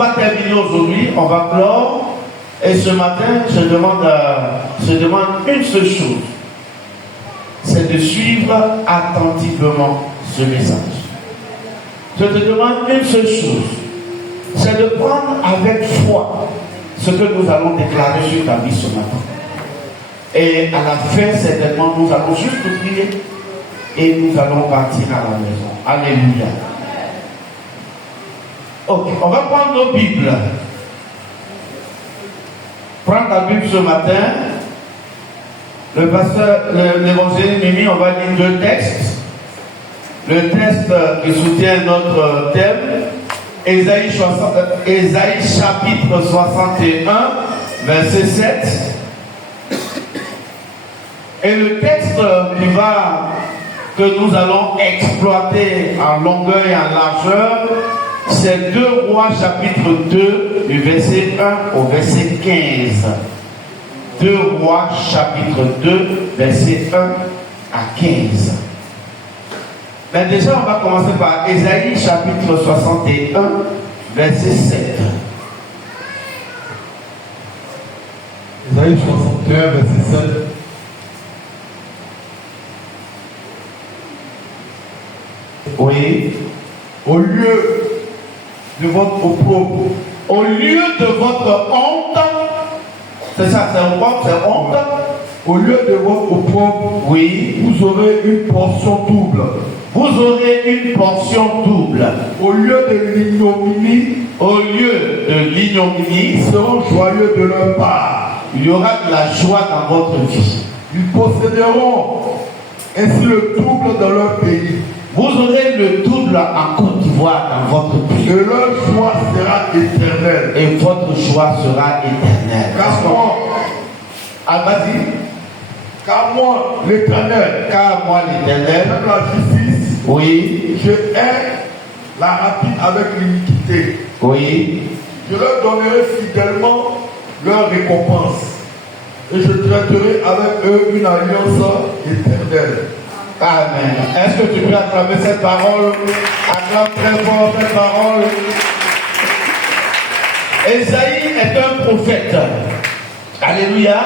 va terminer aujourd'hui, on va clore. Et ce matin, je demande une seule chose. C'est de suivre attentivement ce message. Je te demande une seule chose. C'est de prendre avec foi ce que nous allons déclarer sur ta vie ce matin. Et à la fin, certainement, nous allons juste prier et nous allons partir à la maison. Alléluia. Ok, on va prendre nos Bibles. Prends ta Bible ce matin. Le pasteur, l'évangile Mimi, on va lire deux textes. Le texte qui soutient notre thème, Ésaïe chapitre 61, verset 7. Et le texte que nous allons exploiter en longueur et en largeur, c'est 2 Rois chapitre 2, du verset 1 au verset 15. 2 Rois chapitre 2, verset 1 à 15. Mais déjà, on va commencer par Ésaïe chapitre 61, verset 7. Ésaïe 61, verset 7. Oui. Au lieu de votre opprobre, au lieu de votre honte, c'est ça, c'est honte. Au lieu de votre opprobre, oui, vous aurez une portion double. Vous aurez une portion double. Au lieu de l'ignominie, ils seront joyeux de leur part. Il y aura de la joie dans votre vie. Ils posséderont ainsi le double dans leur pays. Vous aurez le double en Côte d'Ivoire dans votre pays. Et leur joie sera éternelle. Et votre joie sera éternelle. Car moi, l'Éternel, j'aime la justice, oui, je hais la rapine avec l'iniquité. Oui. Je leur donnerai fidèlement leur récompense. Et je traiterai avec eux une alliance éternelle. Amen. Est-ce que tu peux acclamer cette parole? Acclame très fort cette parole. Ésaïe est un prophète. Alléluia.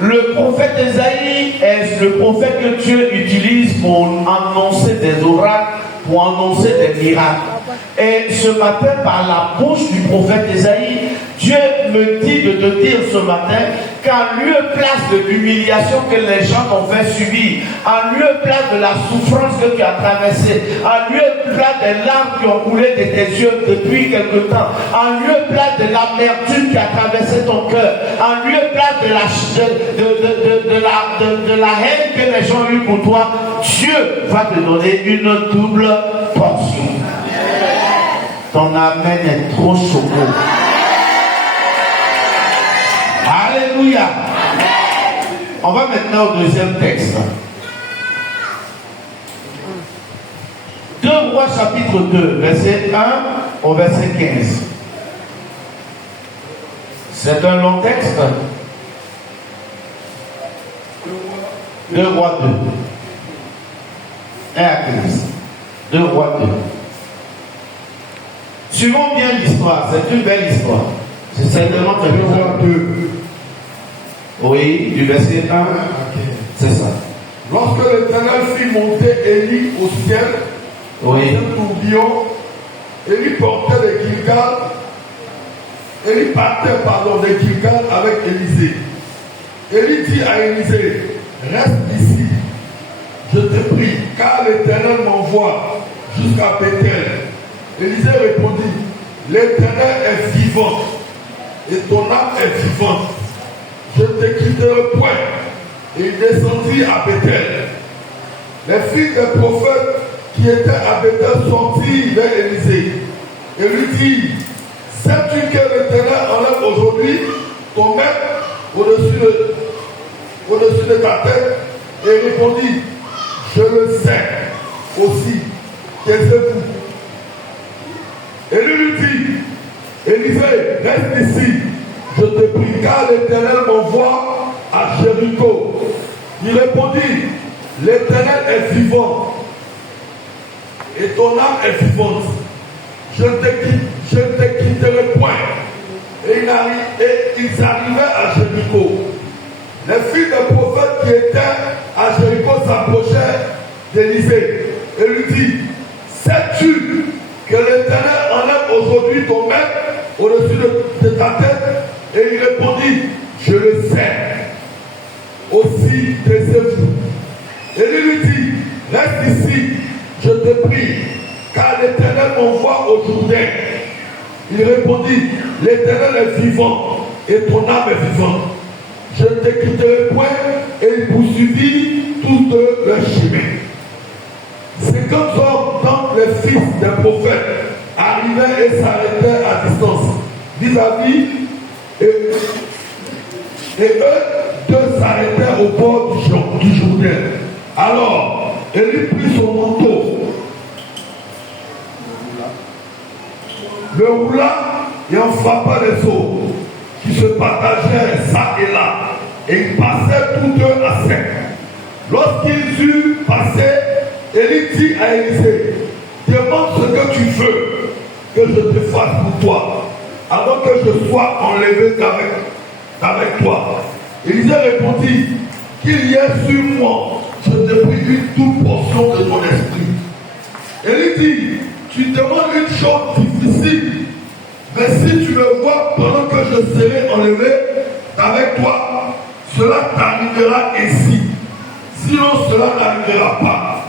Le prophète Ésaïe est le prophète que Dieu utilise pour annoncer des oracles, pour annoncer des miracles. Et ce matin, par la bouche du prophète Ésaïe, Dieu me dit de te dire ce matin qu'en lieu place de l'humiliation que les gens t'ont fait subir, en lieu place de la souffrance que tu as traversée, en lieu place des larmes qui ont coulé de tes yeux depuis quelque temps, en lieu place de l'amertume qui a traversé ton cœur, en lieu place de la haine que les gens ont eue pour toi, Dieu va te donner une double portion. Ton amen est trop choqué. Alléluia. Amen. On va maintenant au deuxième texte. 2 Rois chapitre 2, verset 1 au verset 15. C'est un long texte. 2 Rois 2. 1 à 15. 2 Rois 2. Suivons bien l'histoire, c'est une belle histoire. C'est certainement 2 Rois 2. Oui, du verset 1 à 15. C'est ça. Lorsque l'Éternel fit monter Élie au ciel, oui, un tourbillon, Élie portait des Gilgal. Élie partait, des Gilgal avec Élisée. Élie dit à Élisée, reste ici, je te prie, car l'Éternel m'envoie jusqu'à Bethel. Élisée répondit, l'Éternel est vivant, et ton âme est vivante. Je ne te quitterai point. Et il descendit à Bethel. Les filles des prophètes qui étaient à Bethel sortirent vers Élisée et lui dirent, sais-tu que l'Éternel enlève aujourd'hui ton maître au-dessus de ta tête? Et il répondit, je le sais aussi, taisez-vous. Et lui dit, Élisée, reste ici, je te prie, car l'Éternel m'envoie à Jéricho. Il répondit, l'Éternel est vivant et ton âme est vivante. Je je ne te quitterai point. Et ils arrivaient à Jéricho. Les filles des prophètes qui étaient à Jéricho s'approchaient d'Élisée et lui dit, sais-tu que l'Éternel enlève aujourd'hui ton maître au-dessus de ta tête? Et il répondit, je le sais. Aussi taisez-vous. Et il lui dit, reste ici, je te prie, car l'Éternel m'envoie au Jourdain. Il répondit, l'Éternel est vivant et ton âme est vivante. Je ne te quitterai point. Et il poursuivit tous deux leur chemin. 50 hommes, donc les fils des prophètes, arrivaient et s'arrêtaient à distance vis-à-vis et eux deux s'arrêtaient au bord du Jourdain. Alors, Élie prit son manteau, le roula et en frappa les eaux qui se partageaient ça et là, et ils passaient tous deux à sec. Lorsqu'ils eurent passé, Élie dit à Élisée, demande ce que tu veux que je te fasse pour toi, avant que je sois enlevé avec toi. Élisée répondit, qu'il y ait sur moi, je te prie une toute portion de ton esprit. Élie dit, tu demandes une chose difficile, mais si tu me vois pendant que je serai enlevé avec toi, cela t'arrivera ainsi. Sinon, cela n'arrivera pas.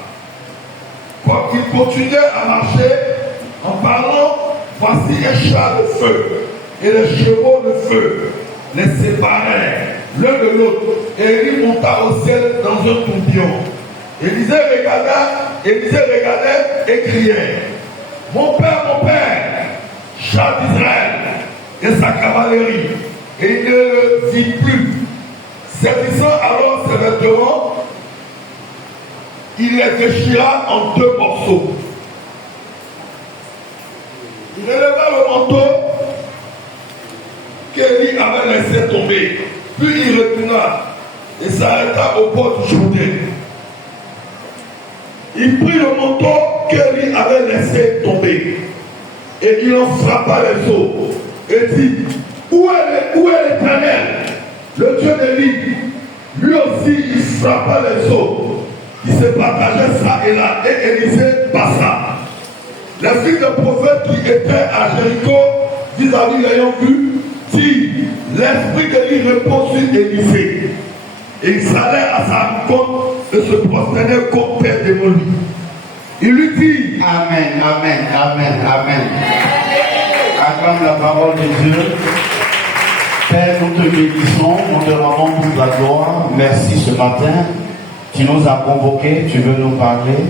Quand il continuait à marcher, en parlant, voici un char de feu et les chevaux de feu les séparaient l'un de l'autre, et il monta au ciel dans un tourbillon. Élisée regardait et criait, mon père, char d'Israël et sa cavalerie. Et il ne le vit plus. Saisissant alors ses vêtements, il les déchira en deux morceaux. Il releva le manteau qu'Élie avait laissé tomber. Puis il retourna et s'arrêta au bord du Jourdain. Il prit le manteau qu'Élie avait laissé tomber et il en frappa les eaux et dit, où est l'Éternel, le Dieu d'Élie? Lui aussi il frappa les eaux qui se partageaient ça et là, et Élisée passa. Les filles de prophètes qui étaient à Jéricho vis-à-vis l'ayant vu, dit, l'esprit d'Élie repose sur Élisée. Et il s'allait à sa rencontre et se prosternait comme père démoli. Il lui dit, Amen, amen, amen, amen. Acclame la parole de Dieu. Père, nous te bénissons, nous te rendons toute la gloire. Merci ce matin. Tu nous as convoqués, tu veux nous parler.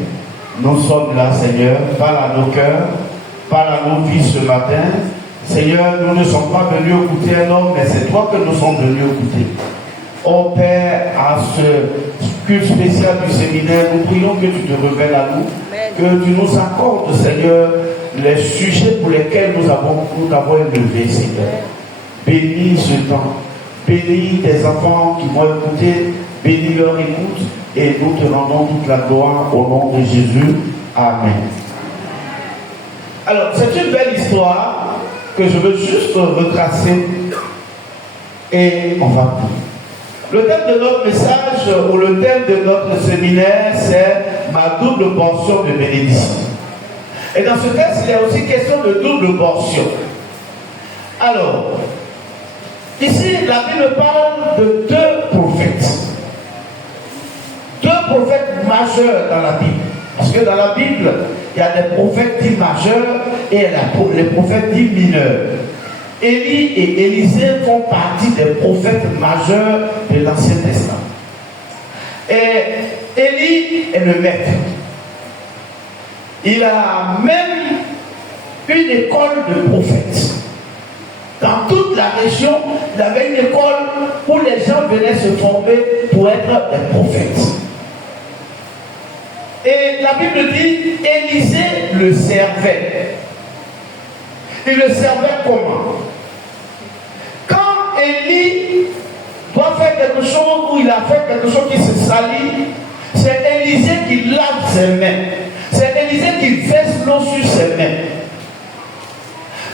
Nous sommes là, Seigneur. Parle à nos cœurs, parle à nos vies ce matin. Seigneur, nous ne sommes pas venus écouter un homme, mais c'est toi que nous sommes venus écouter. Oh Père, à ce culte spécial du séminaire, nous prions que tu te révèles à nous, que tu nous accordes, Seigneur, les sujets pour lesquels nous avons élevé, Seigneur. Bénis ce temps, bénis tes enfants qui vont écouter, bénis leur écoute, et nous te rendons toute la gloire au nom de Jésus. Amen. Alors, c'est une belle histoire que je veux juste retracer et on va prier. Le thème de notre message ou le thème de notre séminaire, c'est ma double portion de bénédiction. Et dans ce texte, il y a aussi question de double portion. Alors, ici, la Bible parle de deux prophètes. Deux prophètes majeurs dans la Bible. Parce que dans la Bible, il y a des prophètes dits majeurs et les prophètes dits mineurs. Élie et Élisée font partie des prophètes majeurs de l'Ancien Testament. Et Élie est le maître. Il a même une école de prophètes. Dans toute la région, il y avait une école où les gens venaient se former pour être des prophètes. Et la Bible dit, Élisée le servait. Il le servait comment? Quand Élie doit faire quelque chose ou il a fait quelque chose qui se salit, c'est Élisée qui lave ses mains. C'est Élisée qui verse l'eau sur ses mains.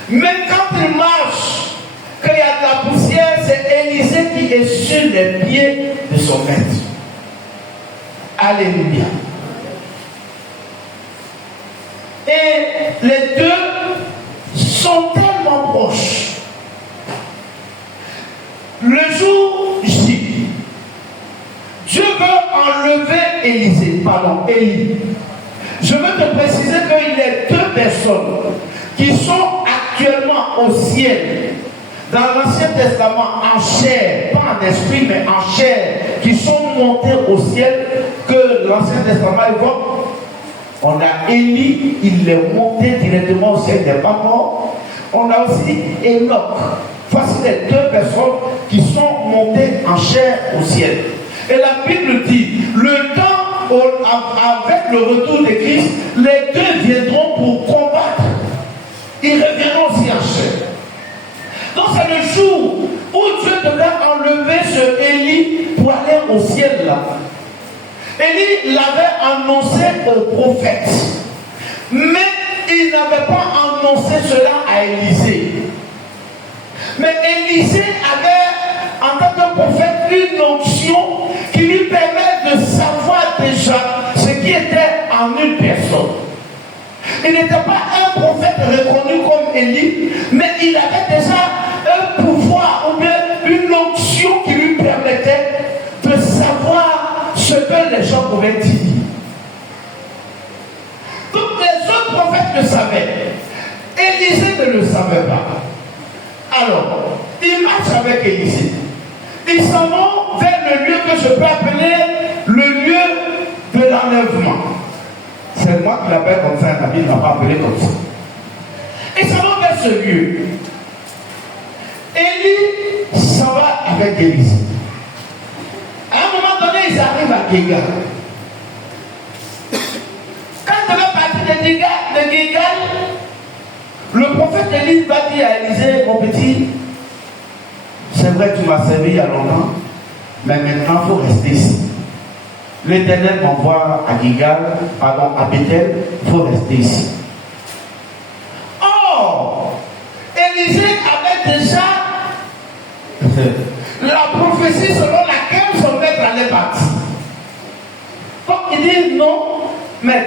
Même quand il marche, qu'il y a de la poussière, c'est Élisée qui est sur les pieds de son maître. Alléluia. Et les deux sont tellement proches. Le jour J, Dieu veut enlever Élie. Je veux te préciser qu'il y a deux personnes qui sont actuellement au ciel, dans l'Ancien Testament, en chair, pas en esprit, mais en chair, qui sont montés au ciel, que l'Ancien Testament évoque. On a Élie, il est monté directement au ciel, il n'est pas mort. On a aussi Enoch. Voici les deux personnes qui sont montées en chair au ciel. Et la Bible dit, le temps avec le retour de Christ, les deux viendront pour combattre. Ils reviendront aussi en chair. Donc c'est le jour où Dieu devait enlever ce Élie pour aller au ciel là. Élie l'avait annoncé au prophète. Mais il n'avait pas annoncé cela à Élisée. Mais Élisée avait, en tant que prophète, une onction qui lui permet de savoir déjà ce qui était en une personne. Il n'était pas un prophète reconnu comme Élie, mais il avait déjà un pouvoir ou bien une onction qui lui permettait de savoir ce que les gens pouvaient dire. Donc les autres prophètes le savaient. Élisée ne le savait pas. Alors, il marche avec Élisée. Ils s'en vont vers le lieu que je peux appeler le lieu de l'enlèvement. C'est moi qui l'appelle comme ça, la Bible ne l'a pas appelé comme ça. Ils s'en vont vers ce lieu. Élie s'en va avec Élisée. À un moment donné, ils arrivent à Gilgal. Quand ils devaient partir de Gilgal, le prophète Élie va dire à Élisée, mon petit, c'est vrai que tu m'as servi il y a longtemps, mais maintenant il faut rester ici. L'Éternel m'envoie à Gilgal, pardon, à Bethel, il faut rester ici. Or, Élisée avait déjà la prophétie selon laquelle son maître allait partir. Donc il dit non, mais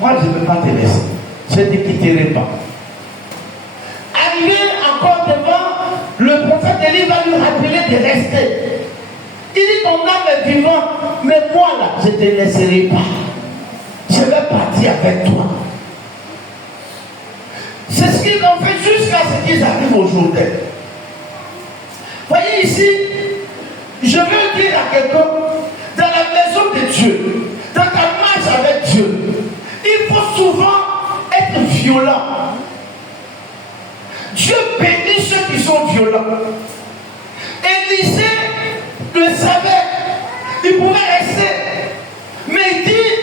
moi je ne veux pas te laisser, je ne te quitterai pas. Arrivé encore devant, le prophète Élie va lui rappeler de rester. Il dit ton âme est vivante, mais moi là, je ne te laisserai pas. Je vais partir avec toi. C'est ce qu'ils ont fait jusqu'à ce qu'ils arrivent au Jourdain. Voyez ici, je veux dire à quelqu'un, dans la maison de Dieu, dans ta marche avec Dieu, il faut souvent être violent. Dieu bénit ceux qui sont violents. Élisée le savait, il pouvait rester, mais il dit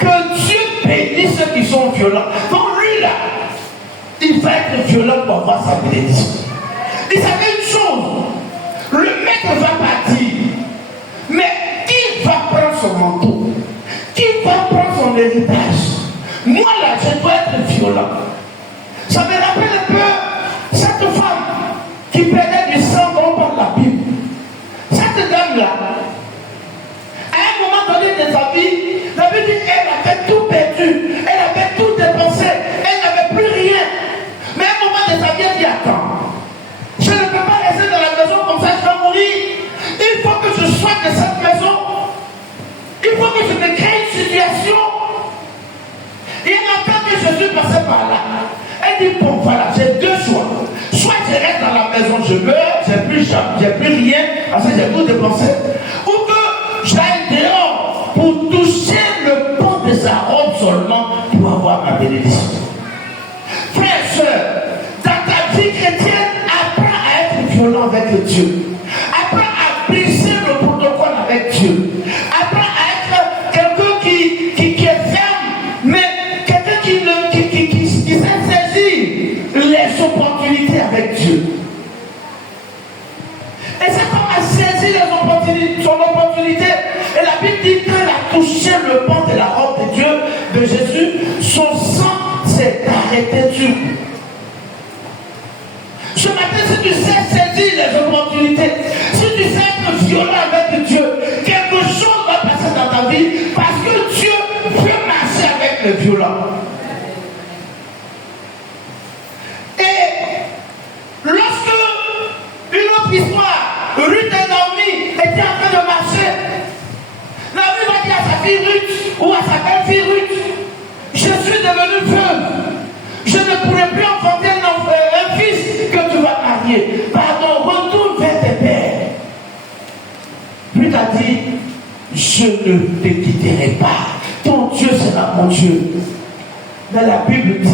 que Dieu bénit ceux qui sont violents. Donc lui là, il va être violent pour avoir sa bénédiction. Il savait une chose, le maître va partir, mais qui va prendre son manteau? Qui va prendre son héritage? Moi là, je dois être violent. Ça me rappelle un peu cette femme qui perdait du sang dont parle la Bible. Cette dame-là, à un moment donné de sa vie, la Bible dit qu'elle avait tout perdu, elle avait tout dépensé, elle n'avait plus rien. Mais à un moment de sa vie, elle dit attends, je ne peux pas rester dans la maison comme ça, je vais mourir. Il faut que je sois de cette maison. Il faut que je me crée une situation. Et maintenant que je suis passé par là, elle dit bon voilà, j'ai deux choix. Soit je reste dans la maison, je meurs, j'ai plus rien, parce que j'ai tout dépensé. Ou que j'aille dehors pour toucher le pan de sa robe seulement pour avoir ma bénédiction. Frère, soeur, dans ta vie chrétienne, apprends à être violent avec Dieu. Apprends à briser le protocole avec Dieu. Apprends à être quelqu'un qui est ferme, mais quelqu'un qui sait saisir les opportunités avec Dieu. Et c'est comme à saisir son opportunité. Et la Bible dit qu'elle a touché le pan de la robe de Dieu, de Jésus, son sang s'est arrêté dessus. saisis les opportunités. Si tu sais être violent avec Dieu, quelque chose va passer dans ta vie parce que Dieu veut marcher avec les violents. Et lorsque une autre histoire, Ruth et Naomi étaient en train de marcher, Naomi va dire à sa fille Ruth ou à sa belle-fille Ruth, je suis devenue veuve, je ne pourrai plus enfanter un fils que tu vas marier. Pardon, retourne vers tes pères. Ruth a dit, je ne te quitterai pas. Ton Dieu sera mon Dieu. Mais la Bible dit,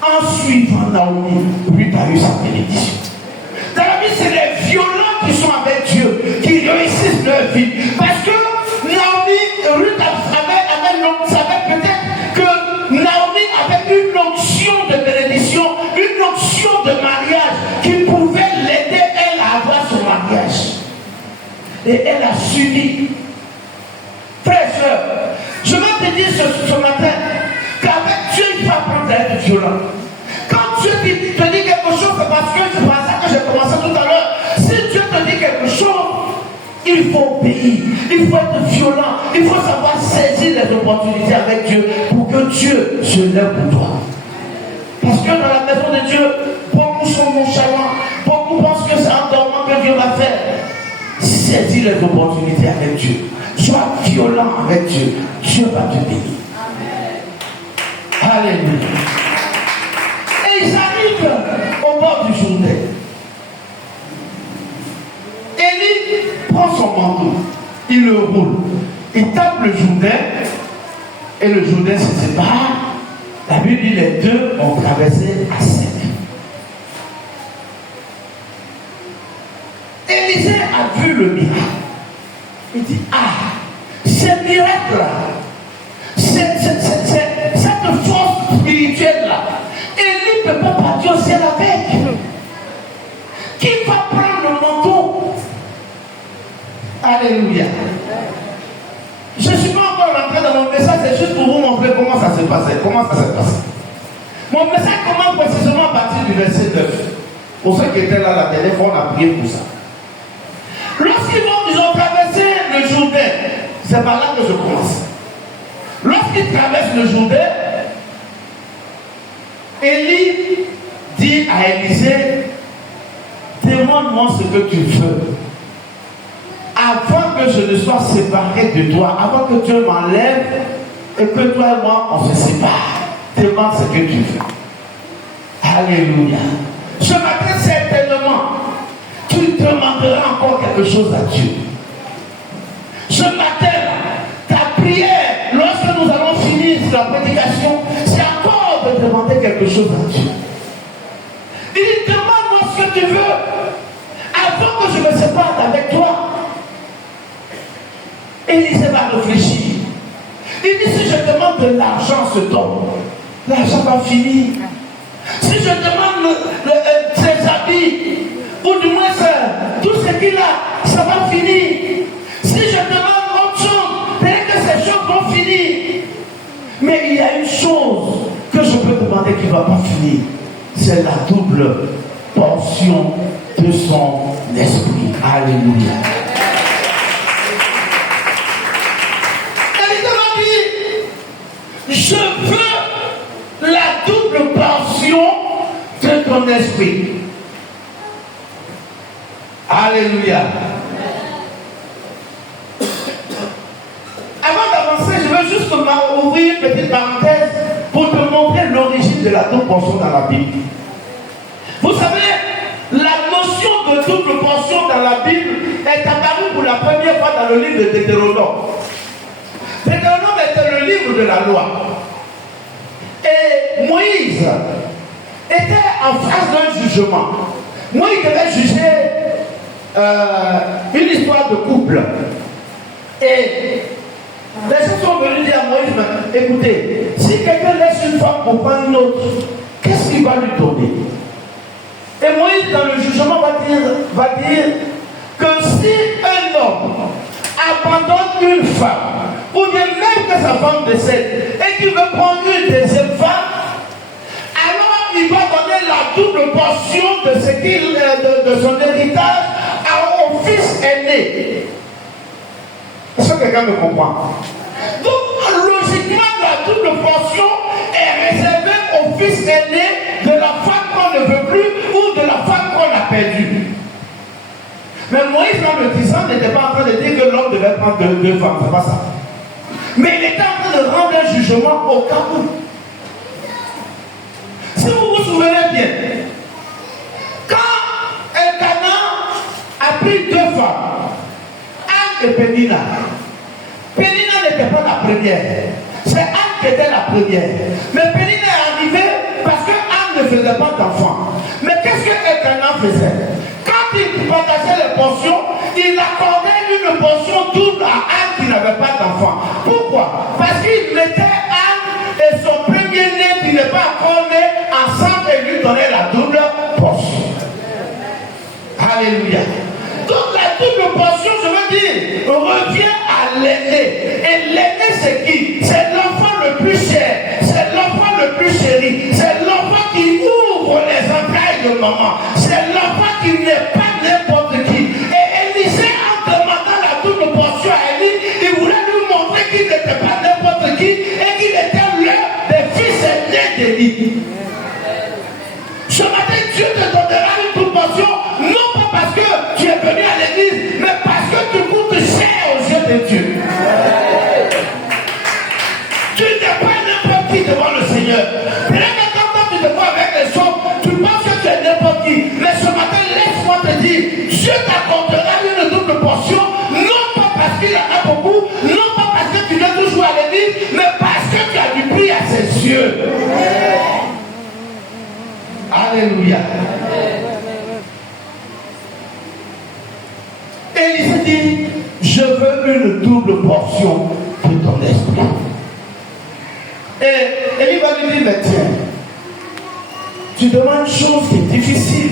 en suivant Naomi, Ruth a eu sa bénédiction. Dans la vie, c'est les violents qui sont avec Dieu, qui réussissent leur vie. Parce que Naomi, Ruth savait peut-être que Naomi avait une onction de bénédiction, une onction de mariage qui pouvait l'aider, elle, à avoir son mariage. Et elle a suivi. Frère et soeur, je vais te dire ce matin qu'avec Dieu, il faut apprendre à être violent. Quand Dieu te dit quelque chose, c'est parce que c'est pour ça que j'ai commencé tout à l'heure. Si Dieu te dit quelque chose, il faut obéir, il faut être violent, il faut savoir saisir les opportunités avec Dieu pour que Dieu se lève pour toi. Parce que dans la maison de Dieu, beaucoup sont nonchalants, beaucoup pensent que c'est un dormant que Dieu va faire. Saisis les opportunités avec Dieu. Sois violent avec Dieu. Dieu va te bénir. Alléluia. Et ils arrivent au bord du Jourdain. Élie prend son manteau, il le roule, il tape le Jourdain et le Jourdain se sépare. La Bible dit les deux ont traversé à sec. Élisée a vu le miracle. Il dit, ce miracle-là, cette force spirituelle-là, Élie ne peut pas partir au ciel avec. Qui va prendre le manteau? Alléluia. Je ne suis pas encore rentré dans mon message, c'est juste pour vous montrer comment ça s'est passé. Mon message commence précisément à partir du verset 9. Pour ceux qui étaient là la dernière fois, on a prié pour ça. Lorsqu'ils ont traversé le Jourdain, c'est par là que je commence. Lorsqu'ils traversent le Jourdain, Élie dit à Élisée, demande-moi ce que tu veux. Avant que je ne sois séparé de toi, avant que Dieu m'enlève et que toi et moi on se sépare, demande ce que tu veux. Alléluia. Ce matin, certainement, tu demanderas encore quelque chose à Dieu. Ce matin, ta prière, lorsque nous allons finir la prédication, c'est encore de demander quelque chose à Dieu. Il dit, demande-moi ce que tu veux avant que je me sépare avec toi. Élisée va réfléchir. Il dit, si je demande de l'argent à cet homme, l'argent va finir. Si je demande ses habits, ou du moins tout ce qu'il a, ça va finir. Si je demande autre chose, peut-être que ces choses vont finir. Mais il y a une chose que je peux demander qui ne va pas finir. C'est la double portion de son esprit. Alléluia. Je veux la double portion de ton esprit. Alléluia. Avant d'avancer, je veux juste ouvrir une petite parenthèse pour te montrer l'origine de la double portion dans la Bible. Vous savez, la notion de double portion dans la Bible est apparue pour la première fois dans le livre de Deutéronome. Deutéronome était le livre de la loi. Et Moïse était en face d'un jugement. Moïse devait juger une histoire de couple. Et les gens sont venus dire à Moïse, écoutez, si quelqu'un laisse une femme pour prendre une autre, qu'est-ce qu'il va lui donner? Et Moïse, dans le jugement, va dire que si un homme abandonne une femme, ou bien même que sa femme décède, et qu'il veut prendre une deuxième femme, alors il va donner la double portion de ce qu'il de son héritage au fils aîné. Est-ce que quelqu'un me comprend? Donc, logiquement, la double portion est réservée au fils aîné de la femme qu'on ne veut plus ou de la femme qu'on a perdue. Mais Moïse, en le disant, n'était pas en train de dire que l'homme devait prendre deux femmes. C'est pas ça. Mais il était en train de rendre un jugement au cas où. Si vous vous souvenez bien, quand Elkanah a pris deux femmes, Anne et Pénina, Pénina n'était pas la première. C'est Anne qui était la première. Mais Pénina est arrivée parce que Anne ne faisait pas d'enfant. Mais qu'est-ce que Elkanah faisait? Quand il partageait les portions, il accordait une portion double à Anne qui n'avait pas d'enfant. Pourquoi? Parce qu'il mettait Anne et son premier-né qui n'est pas encore né ensemble et lui donnait la double portion. Alléluia. Donc la double portion, je veux dire, revient à l'aîné. Et l'aîné c'est qui? C'est l'enfant le plus cher. C'est l'enfant le plus chéri. C'est l'enfant qui ouvre les entrailles de maman. C'est l'enfant qui n'est pas n'importe qui. Et Élisée, en demandant la double portion à Élie, il voulait lui montrer qu'il n'était pas n'importe qui et qu'il était l'un des fils aînés d'Élie. Ce matin, Dieu te donnera une double portion, non pas parce que tu es venu à l'église, mais parce que tu coûtes cher aux yeux de Dieu. Tu n'es pas n'importe qui devant le Seigneur. Peut-être quand tu te vois avec les hommes, tu penses que tu es n'importe qui. Mais ce matin, laisse-moi te dire, Dieu t'accordera une double portion, non pas parce qu'il y en a beaucoup, non pas parce que tu viens toujours à l'église, mais parce que tu as du prix à ses yeux. Alléluia. Élisée dit, je veux une double portion de ton esprit. Et Élie va lui dire, mais tiens, tu demandes une chose qui est difficile.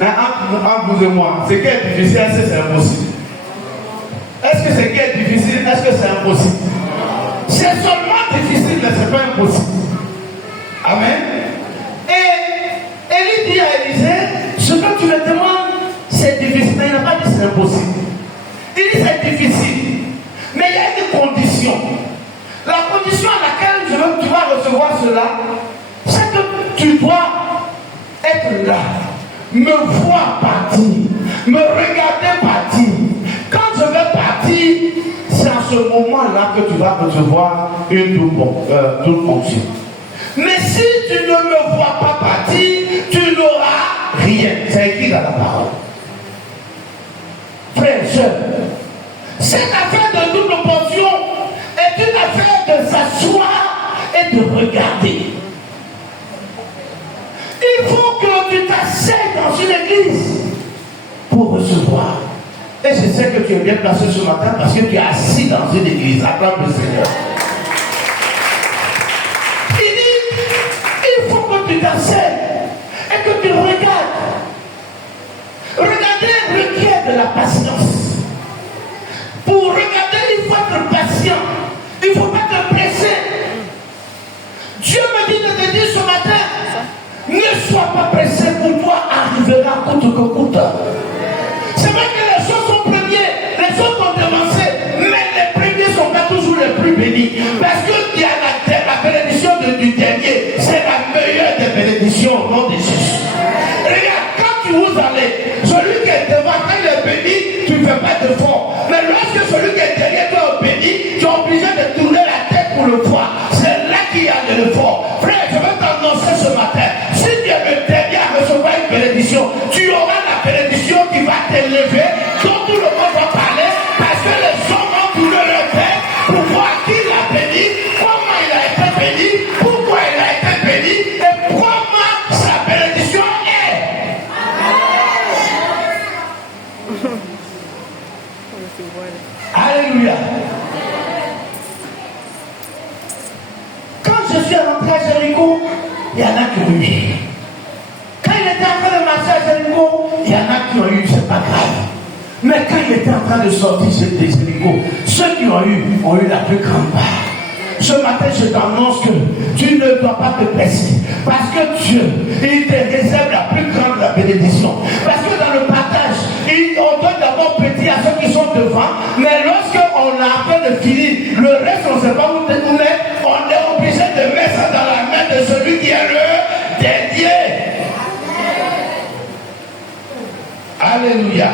Mais entre vous et moi, ce qui est difficile, est-ce que c'est impossible? Est-ce que ce qui est difficile, est-ce que c'est impossible? C'est seulement difficile, mais ce n'est pas impossible. Amen. Et Élie dit à Élisée, ce que tu me demandes, c'est difficile. Mais il n'a pas dit c'est impossible. Il dit c'est difficile. Mais il y a une condition. La condition à laquelle je veux que tu vas recevoir cela, c'est que tu dois être là, me voir partir, me regarder partir. Quand je vais partir, c'est à ce moment-là que tu vas recevoir une double fonction. Mais si tu ne me vois pas partir, tu n'auras rien. C'est écrit dans la parole. Frères et sœurs, cette affaire de double portion est une affaire de s'asseoir et de regarder. Il faut que tu t'asseyes dans une église pour recevoir. Et je sais que tu es bien placé ce matin parce que tu es assis dans une église. Acclame le Seigneur. Tu t'asseyes et que tu regardes. Regarder requiert de la patience. Pour regarder, il faut être patient. Il ne faut pas te presser. Dieu me dit de te dire ce matin, ne sois pas pressé, pour toi arrivera coûte que coûte. C'est vrai que les choses sont premiers, les autres ont devancé, mais les premiers ne sont pas toujours les plus bénis. Parce que la bénédiction du dernier, c'est la meilleure des bénédictions au nom de Jésus. Regarde, quand tu vous allez, celui qui est devant, quand il est béni, tu ne fais pas d'effort. Mais lorsque celui qui est derrière toi est béni, tu es obligé de tourner la tête pour le voir. C'est là qu'il y a de l'effort. Frère, je vais t'annoncer ce matin, si tu es le dernier à recevoir une bénédiction, tu auras la bénédiction qui va t'élever, dont tout le monde va parler, parce que les hommes ont tourné leur tête pour voir qui l'a béni, comment il a été béni, pourquoi il a été béni et comment sa bénédiction est. Alléluia. Quand je suis rentré à Jéricho, il y en a qui ont eu. Quand il était en train de marcher à Jéricho, il y en a qui ont eu, c'est pas grave. Mais quand il était en train de sortir de Jéricho, ceux qui ont eu la plus grande part. Ce matin, je t'annonce que tu ne dois pas te presser. Parce que Dieu, il te réserve la plus grande la bénédiction. Parce que dans le partage, on donne d'abord petit à ceux qui sont devant, mais lorsqu'on a afin de finir, le reste, on ne sait pas où mettre, on est obligé de mettre ça dans la main de celui qui est le dernier. Alléluia.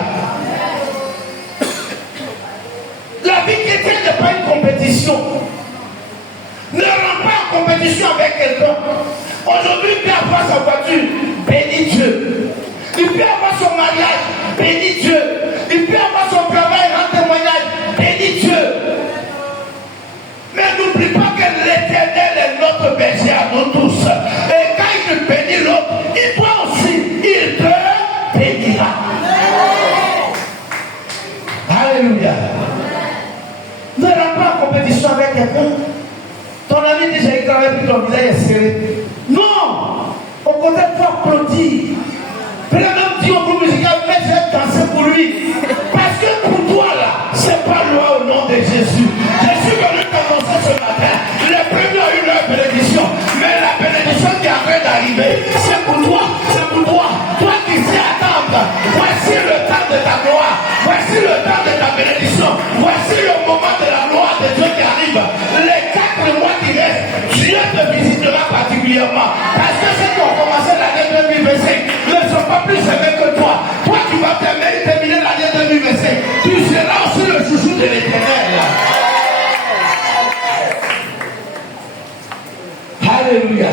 La vie chrétienne n'est pas une compétition. Ne rentre pas en compétition avec quelqu'un. Aujourd'hui, il peut avoir sa voiture, bénis Dieu. Il peut avoir son mariage, bénis Dieu. Il peut avoir son travail, rendre témoignage, bénis Dieu. Mais n'oublie pas que l'Éternel est notre berger à nous tous. Et quand il te bénit l'autre, il doit aussi, il te bénira. Alléluia. Ne rentre pas en compétition avec quelqu'un. Ton ami dit j'ai travaillé puis ton visage est serré. Non! Au contraire, il faut applaudir. Peut-être même dire au groupe musical, mais j'ai dansé pour lui. Parce que pour toi là, c'est pas loin au nom de Jésus. Je suis venu t'annoncer ce matin. Les premiers ont eu leur bénédiction. Mais la bénédiction qui est en train d'arriver, c'est pour toi. C'est pour toi. Toi qui sais attendre. Voici le temps de ta gloire. Voici le temps de ta bénédiction. Voici le moment de la gloire de Dieu qui arrive. Les 4 mois qui restent, Dieu te visitera particulièrement. Parce que ceux qui ont commencé l'année 2025 ne sont pas plus aimés que toi. Toi qui vas terminer l'année 2025, tu seras aussi le chouchou de l'Éternel. Alléluia.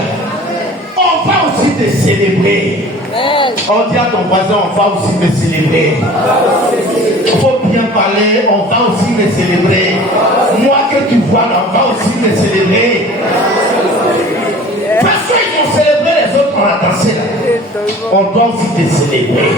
On va aussi te célébrer. On dit à ton voisin, on va aussi me célébrer. Il faut bien parler, on va aussi me célébrer. Moi que tu vois là, on va aussi me célébrer. Parce qu'ils ont célébré, les autres on a dansé là. On doit aussi te célébrer.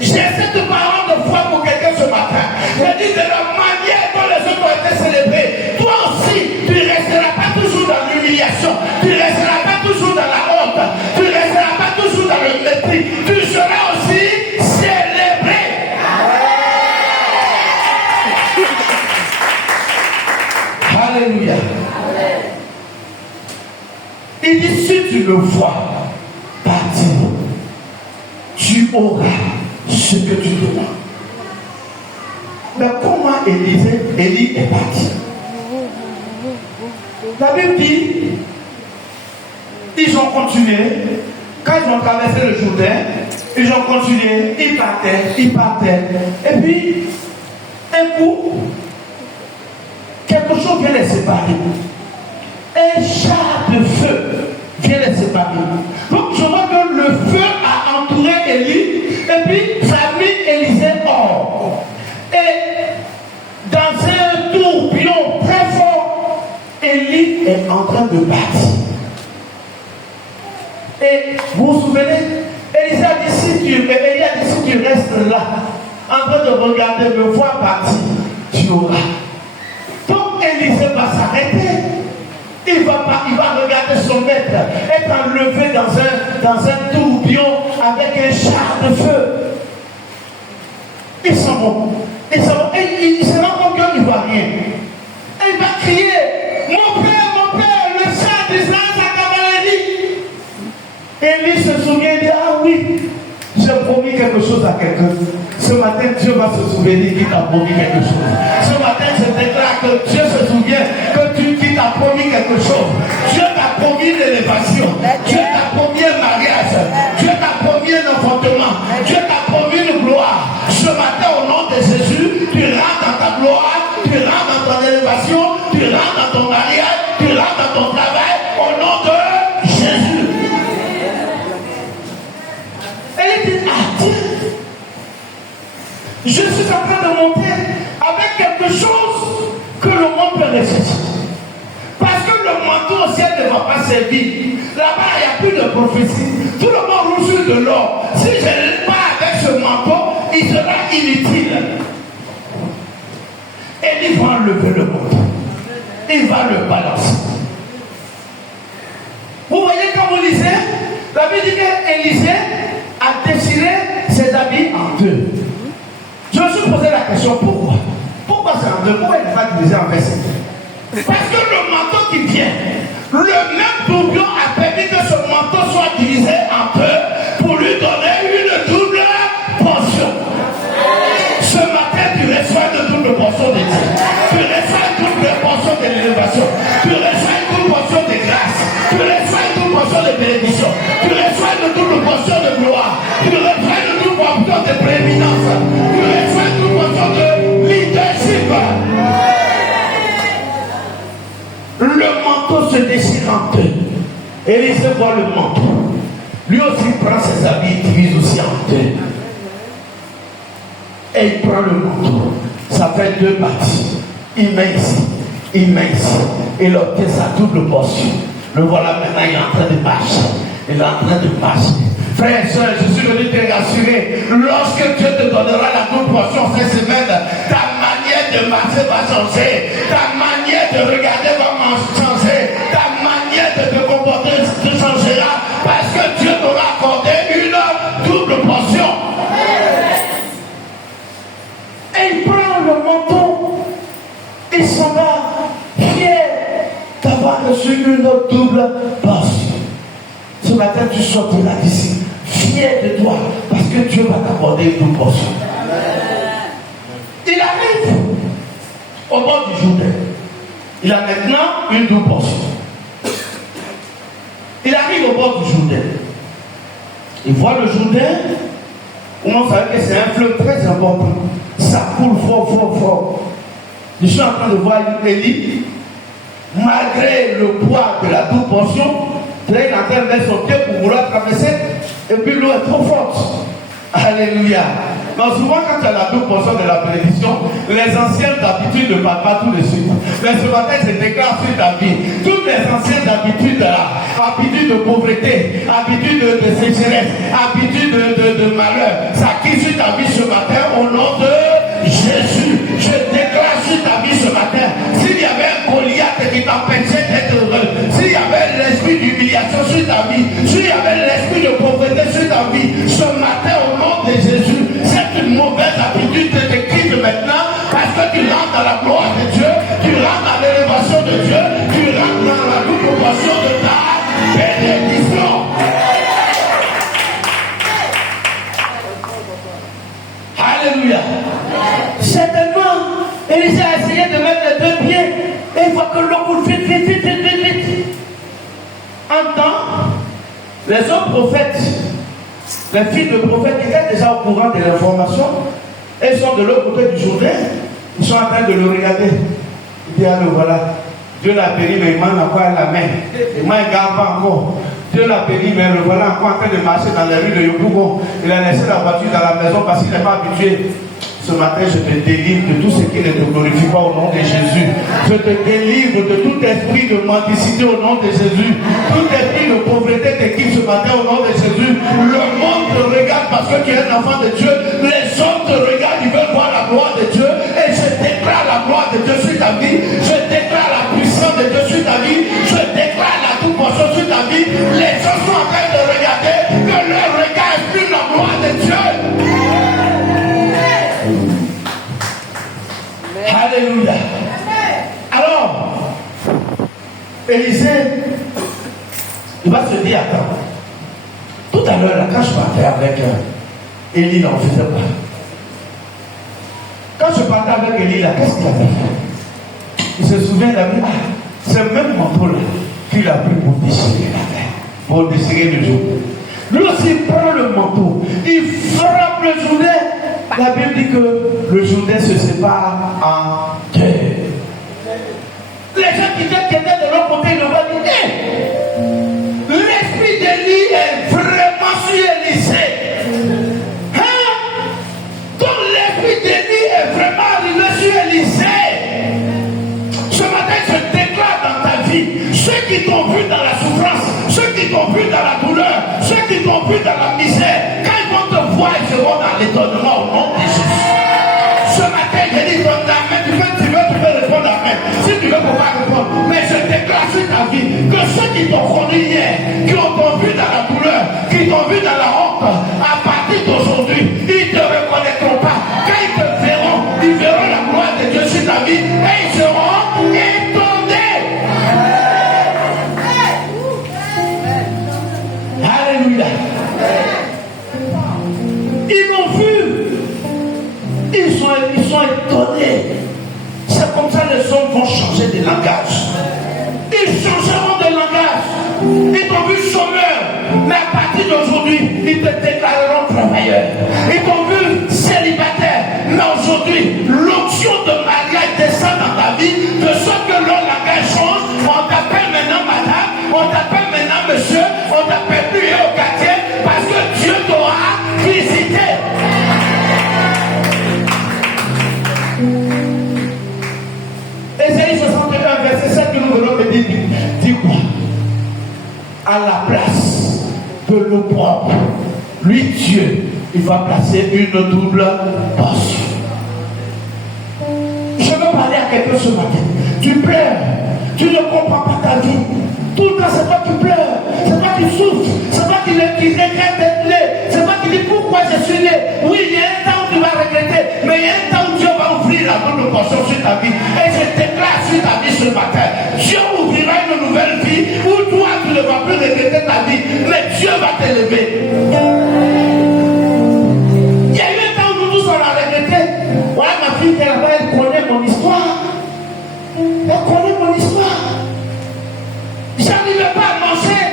J'ai cette parole de foi pour quelqu'un ce matin. Je dis de la manière dont les autres ont été célébrés, toi aussi, tu ne resteras pas toujours dans l'humiliation, tu ne resteras pas toujours dans la honte, tu ne resteras pas toujours dans le mépris, tu seras aussi célébré. Alléluia. Il dit, si tu le vois partir, tu auras ce que tu demandes. Mais comment Élie est parti? La Bible dit, ils ont continué. Quand ils ont traversé le Jourdain, ils ont continué, ils partaient. Et puis, un coup, quelque chose vient les séparer. Un char de feu vient les séparer. Donc je vois que le feu a entouré Élie et puis ça a mis Élisée hors. Et dans un tourbillon très fort, Élie est en train de partir. Et vous vous souvenez, Élie a dit si tu restes là, en train de regarder, me voir partir, tu auras. Donc Élisée va s'arrêter. Il va regarder son maître être enlevé dans un tourbillon avec un char de feu. Ils s'en vont. Et il se rend compte qu'il ne voit rien. Et il va crier, mon père, le char d'Israël, sa cavalerie. Élie se souvient et dit, ah oui, j'ai promis quelque chose à quelqu'un. Ce matin, Dieu va se souvenir qu'il t'a promis quelque chose. Ce matin, je déclare que Dieu se souvient qu'il t'a promis quelque chose. Dieu t'a promis l'élévation. Dieu t'a promis un mariage. Dieu t'a promis un enfantement. Dieu t'a promis une gloire. Ce matin, au nom de Jésus, tu rentres dans ta gloire, tu rentres dans ton élévation, tu rentres dans ton mariage, tu rentres dans ton travail, au nom de Jésus. Elle dit, ah Dieu, je suis en train de monter avec quelque chose que le monde peut rechercher. Parce que le manteau au ciel ne va pas servir. Là-bas, il n'y a plus de prophétie. Tout le monde roule sur de l'or. Si je ne pas avec ce manteau, il sera inutile. Et il va enlever le manteau. Il va le balancer. Vous voyez quand vous lisez, la Bible dit qu'Élisée a déchiré ses habits en deux. Je me suis posé la question pourquoi? Pourquoi c'est en deux? Pourquoi il n'est pas divisé en verset? Parce que le manteau qui vient, le même doublon a permis que ce manteau soit divisé en deux pour lui donner une double portion. Ce matin, tu reçois une double portion de Dieu. Tu reçois une double portion de l'élévation. Tu reçois une double portion de grâce. Tu reçois une double portion de bénédiction. Tu reçois une double portion de gloire. Tu reçois une double portion de prééminence. Tu reçois une double portion de leadership. Le manteau se déchire en deux. Élisée voit le manteau. Lui aussi prend ses habits, il divise aussi en deux. Et il prend le manteau. Ça fait deux parties. Il met ici. Il obtient sa double portion. Le voilà maintenant, il est en train de marcher. Frères et sœurs, je suis venu te rassurer. Lorsque Dieu te donnera la double portion cette semaine, ta manière de marcher va changer. Ta manière de regarder va changer. Ta manière de te comporter changera. Parce que Dieu t'aura accordé une double portion. Et il prend le manteau. Il s'en va fier d'avoir reçu une double portion. Ce matin, tu sortiras d'ici fier de toi parce que Dieu va t'accorder une double portion. Il arrive au bord du Jourdain. Il a maintenant une double portion. Il arrive au bord du Jourdain. Il voit le Jourdain. On savait que c'est un fleuve très important. Ça coule fort. Je suis en train de voir Élie, malgré le poids de la double portion, il est en train de mettre son pied pour vouloir traverser, et puis l'eau est trop forte. Alléluia. Mais souvent, quand tu as la double portion de la bénédiction, les anciennes habitudes ne parlent pas tout de suite. Mais ce matin, je déclare sur ta vie, toutes les anciennes habitudes là, habitudes de pauvreté, habitudes de sécheresse, habitudes de malheur, ça quitte sur ta vie ce matin au nom de Jésus. Je déclare sur ta vie ce matin, s'il y avait un Goliath qui t'empêchait d'être heureux, s'il y avait l'esprit d'humiliation sur ta vie, s'il y avait l'esprit de pauvreté sur ta vie, ce matin au nom de Jésus, c'est une mauvaise habitude de te quitte maintenant parce que tu rentres dans la gloire de Dieu, tu rentres dans l'élévation de Dieu, tu rentres dans la double portion de ta bénédiction. Alléluia. Certainement, Élisée a essayé de mettre les deux pieds et il voit que l'eau coule vite. En temps, les autres prophètes, les filles de prophètes étaient déjà au courant de l'information et ils sont de l'autre côté du Jourdain, ils sont en train de le regarder. Il dit, ah le voilà, Dieu l'a béni, mais il m'en a encore la main, il m'en garde pas encore. Dieu l'a béni, mais le voilà encore en train de marcher dans les rues de Yopougon. Il a laissé la voiture dans la maison parce qu'il n'est pas habitué. Ce matin, je te délivre de tout ce qui ne te glorifie pas au nom de Jésus. Je te délivre de tout esprit de mendicité au nom de Jésus. Tout esprit de pauvreté t'équipe ce matin au nom de Jésus. Le monde te regarde parce que tu es un enfant de Dieu. Les hommes te regardent, ils veulent voir la gloire de Dieu. Et je déclare la gloire de Dieu sur ta vie. Je déclare la puissance de Dieu sur ta vie. Je déclare la toute portion sur ta vie. Les gens sont en train de regarder que leur regard exprime la gloire de Dieu. Alléluia. Alors, Élisée, il va se dire, attends, tout à l'heure, quand je partais avec Élie, on faisait pas. Quand je partais avec Élie, qu'est-ce qu'il avait fait? Il se souvient, il a dit, c'est le même manteau-là qu'il a pris pour déchirer la terre, pour déchirer le jour. Lui aussi, il prend le manteau, il frappe le Jourdain. La Bible dit que le Jourdain se sépare en deux. Les gens qui étaient de l'autre côté, ils le voient dire, l'esprit d'Élie est vraiment sur Élisée. Donc l'esprit d'Élie est vraiment arrivé sur Élisée. Ce matin, je déclare dans ta vie, ceux qui t'ont vu dans la souffrance, ceux qui t'ont vu dans la douleur, ceux qui t'ont vu dans la misère, quand ils vont te voir, ils seront dans l'étonnement au nom de Jésus. Ce matin, j'ai dit, donne la main, tu peux répondre à main. Si tu veux, pouvoir répondre. Mais je déclare sur ta vie que ceux qui t'ont connu hier, qui t'ont vu dans la douleur, qui t'ont vu dans la honte, à partir d'aujourd'hui, ils ne te reconnaîtront pas. Quand ils te verront, ils verront la gloire de Dieu sur ta vie et ils seront étonnés. donné. C'est comme ça que les hommes vont changer de langage. Ils changeront de langage. Ils t'ont vu chômeur, mais à partir d'aujourd'hui, ils te déclareront travailleur. Ils t'ont vu célibataire, mais aujourd'hui, l'onction de mariage descend dans ta vie, de sorte que leur langage change. On t'appelle maintenant madame, on t'appelle maintenant monsieur, on t'appelle plus au quartier, parce que Dieu t'aura visité. Ésaïe 61, verset 7 que nous venons de dire, dit quoi? À la place de l'opprobre, lui Dieu, il va placer une double portion. Je veux parler à quelqu'un ce matin. Tu pleures, tu ne comprends pas ta vie. Tout le temps, c'est toi qui pleures, c'est toi qui souffres, c'est toi qui regrette d'être né, c'est toi qui dis pourquoi je suis né. Oui, il y a un temps où tu vas regretter, mais il y a un temps où Dieu va ouvrir la bonne portion sur ta vie. Et je déclare sur ta vie ce matin, Dieu ouvrira une nouvelle vie où toi tu ne vas plus regretter ta vie, mais Dieu va t'élever. Il y a eu un temps où nous tous on a regretté. Voilà ma fille qui est là-bas, elle connaît mon histoire. Elle connaît mon histoire. J'arrivais pas à manger.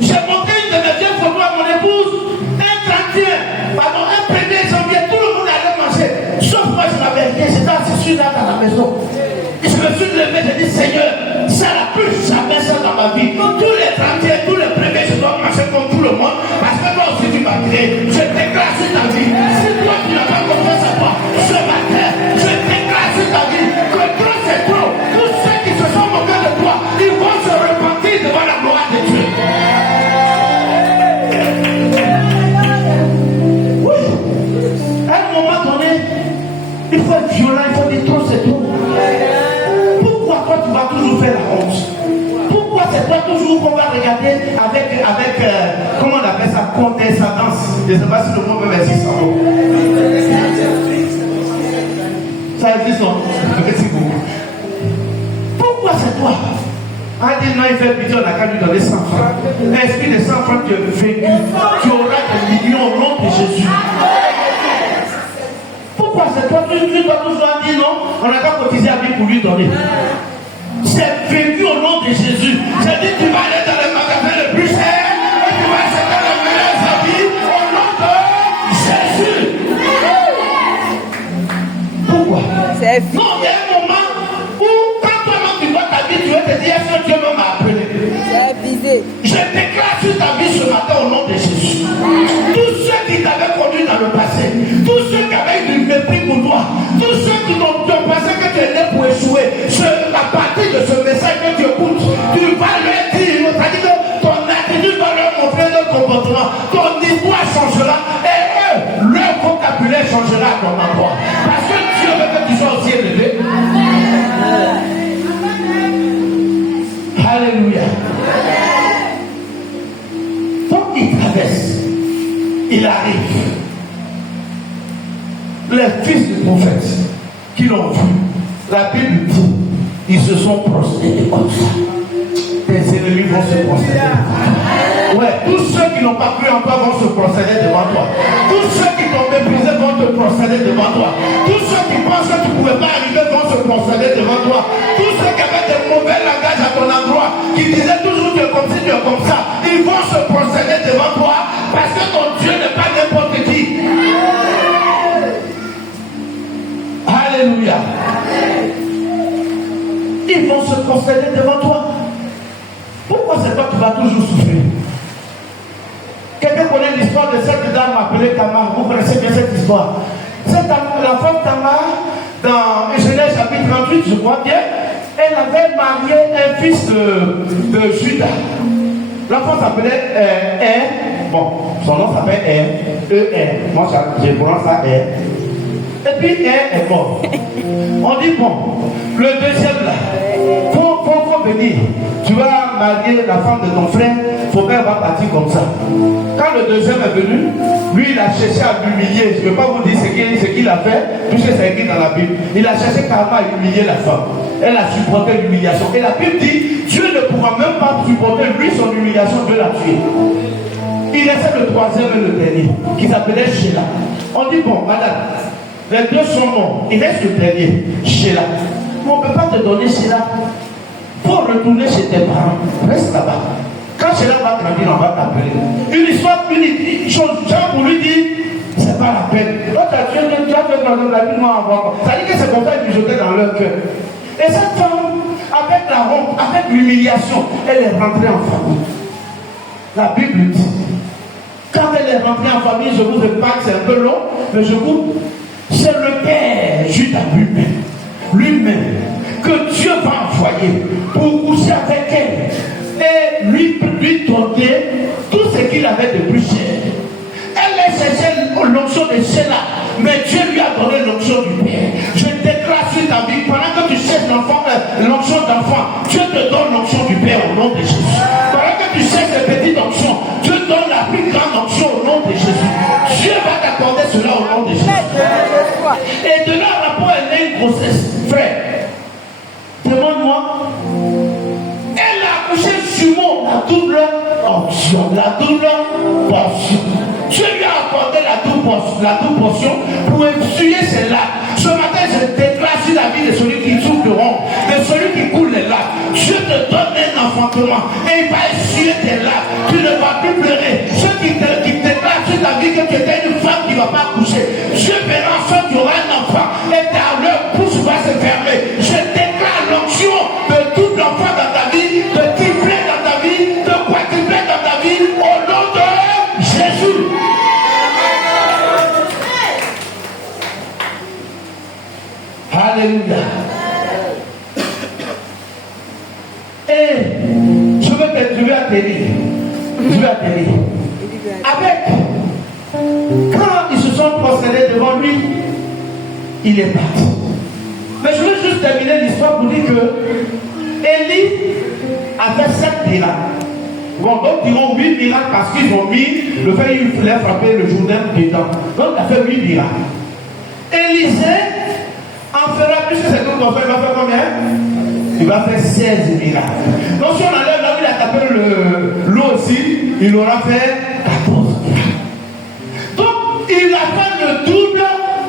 J'ai monté une de mes vieilles photos à mon épouse. Un 31, pardon, un 1er janvier, tout le monde allait manger. Sauf moi, je n'avais rien. J'étais assis là dans la maison. Et je me suis levé, j'ai dit, Seigneur, ça n'a plus jamais ça dans ma vie. Tous les 31, tous les 1er, je dois manger comme tout le monde. Parce que toi aussi, tu m'as créé. Je déclare sur ta vie. Si toi, tu n'as pas confiance à toi, ce matin, je déclare sur ta vie que trop c'est trop. Tous ceux qui se sont moqués de toi, ils vont se repentir devant la gloire de Dieu. Oui. À un moment donné, il faut être violent, il faut dire trop c'est trop. Pourquoi toi tu vas toujours faire la honte? Pourquoi c'est toi toujours qu'on va regarder avec comment on appelle ça, condescendance? Je ne sais pas si le mot peut exister. Ça existe, non? Merci beaucoup. Pourquoi c'est toi? On dit non, il fait pitié, on n'a qu'à lui donner 100 francs. L'esprit de 100 francs qui est vécu, qui aura des millions au nom de Jésus. Pourquoi c'est toi? Tu dois toujours dire non, on n'a qu'à cotiser à lui pour lui donner. C'est vécu au nom de Jésus. J'ai dit, tu vas aller dans le magasin le plus cher et tu vas acheter les meilleurs habits au nom de Jésus. Pourquoi? Non, il y a un moment où quand toi-même tu vois ta vie, tu vas te dire, est-ce que Dieu m'a appelé? Je déclare sur ta vie ce matin au nom de Jésus. Tous ceux qui t'avaient conduit dans le passé, tous ceux qui avaient eu du mépris pour toi, tous ceux qui t'ont pensé que tu es né pour échouer, à partir de ce message que tu écoutes, tu vas leur dire, c'est-à-dire que ton attitude va leur montrer leur comportement, ton histoire changera et eux, leur vocabulaire changera à ton endroit. Parce que Dieu veut que tu sois aussi élevé. Alléluia. Donc il traverse, il arrive. Les fils du prophète qui l'ont vu, la Bible dit, ils se sont prosternés comme ça. Tes ennemis vont se prosterner. Ouais, tous ceux qui n'ont pas cru en toi vont se prosterner devant toi. Tous ceux qui t'ont méprisé vont te prosterner devant toi. Tous ceux qui pensent que tu ne pouvais pas arriver vont se prosterner devant toi. Tous ceux qui avaient des mauvais langages à ton endroit, qui disaient toujours tu es comme ci, tu es comme ça, ils vont se prosterner devant toi parce que ton Dieu n'est pas n'importe qui. Alléluia. Ils vont se prosterner devant toi. Pourquoi c'est toi qui vas toujours souffrir? Quelqu'un connaît l'histoire de cette dame appelée Tamar? Vous connaissez bien cette histoire. La femme Tamar, dans Genèse chapitre 38, je crois bien, elle avait marié un fils de Judas. L'enfant s'appelait bon, son nom s'appelle E-R. Moi, je prononce ça R. Et puis est mort. On dit bon, le deuxième là, faut venir. Tu vas marier la femme de ton frère, ton père va partir comme ça. Quand le deuxième est venu, lui il a cherché à l'humilier. Je ne vais pas vous dire ce qu'il a fait, puisque c'est écrit dans la Bible. Il a cherché carrément à humilier la femme. Elle a supporté l'humiliation. Et la Bible dit, Dieu ne pourra même pas supporter lui son humiliation, Dieu l'a tué. Il restait le troisième et le dernier, qui s'appelait Sheila. On dit bon, madame, Les deux sont morts. Il reste le dernier, Sheila. On ne peut pas te donner Sheila. Il faut retourner chez tes parents. Reste là-bas. Quand Sheila va grandir, on va t'appeler. Une histoire, une chose, Jean pour lui dire, c'est pas la peine. Toi, tu as fait dans la vie noire avant. Ça dit que c'est comme ça qu'ils jetaient dans leur cœur. Et cette femme, avec la honte, avec l'humiliation, elle est rentrée en famille. La Bible dit, quand elle est rentrée en famille, je vous épargne, c'est un peu long, mais je vous. C'est le Père Judas lui-même, que Dieu va envoyer pour coucher avec elle et lui donner tout ce qu'il avait de plus cher. Elle a cherché l'onction de Sheila, mais Dieu lui a donné l'onction du Père. Je déclare sur ta vie, pendant que tu cherches l'onction d'enfant, Dieu te donne l'onction du Père au nom de Jésus. Pendant que tu cherches les petites onctions, Dieu donne la plus grande onction au nom de Jésus. Dieu va t'accorder cela au nom de Jésus. Et de là, rapport, elle a une grossesse. Frère, demande-moi, elle a accouché jumeau, la double onction, la double portion. Dieu lui a accordé la double portion pour essuyer ses larmes. Ce matin, je déclare sur la vie de celui qui souffre de honte, de celui qui coule les larmes. Dieu te donne un enfantement et il va essuyer tes larmes. Tu ne vas plus pleurer. Ceux qui déclarent sur ta vie que tu étais une femme qui ne va pas accoucher, Dieu verra enfin qu'il y aura un enfant et leur bouche va se fermer. Je déclare l'onction de tout l'enfant dans ta vie, de qui plaît dans ta vie, de quoi qui plaît dans ta vie, au nom de Jésus. Alléluia. Et je vais atterrir. Avec, quand ils se sont prosternés devant lui, il est parti. Mais je veux juste terminer l'histoire pour dire que Élie a fait 7 miracles. Bon, donc diront 8 miracles parce qu'ils ont mis le fait qu'il fallait frapper le Jourdain dedans. Donc il a fait 8 miracles. Élisée en fera plus que c'est tout qu'on fait. Il va faire combien? Il va faire 16 miracles. Donc si on enlève là où il a tapé l'eau aussi, il aura fait 14 miracles. Donc il a fait le double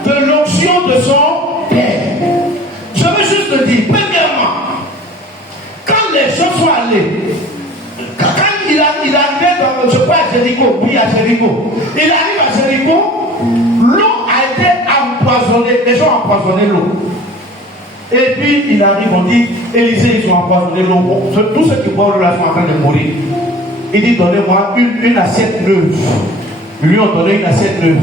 de l'onction de son Père. Je veux juste te dire, premièrement, quand les gens sont allés, quand il arrivait dans, je crois, à Jéricho, oui, à Jéricho, il arrive à Jéricho, l'eau a été empoisonnée, les gens ont empoisonné l'eau. Et puis il arrive, on dit, Élisée, ils ont empoisonné l'eau. Bon, tous ceux qui boivent là sont en train de mourir. Il dit, donnez-moi une assiette neuve. Ils lui ont donné une assiette neuve.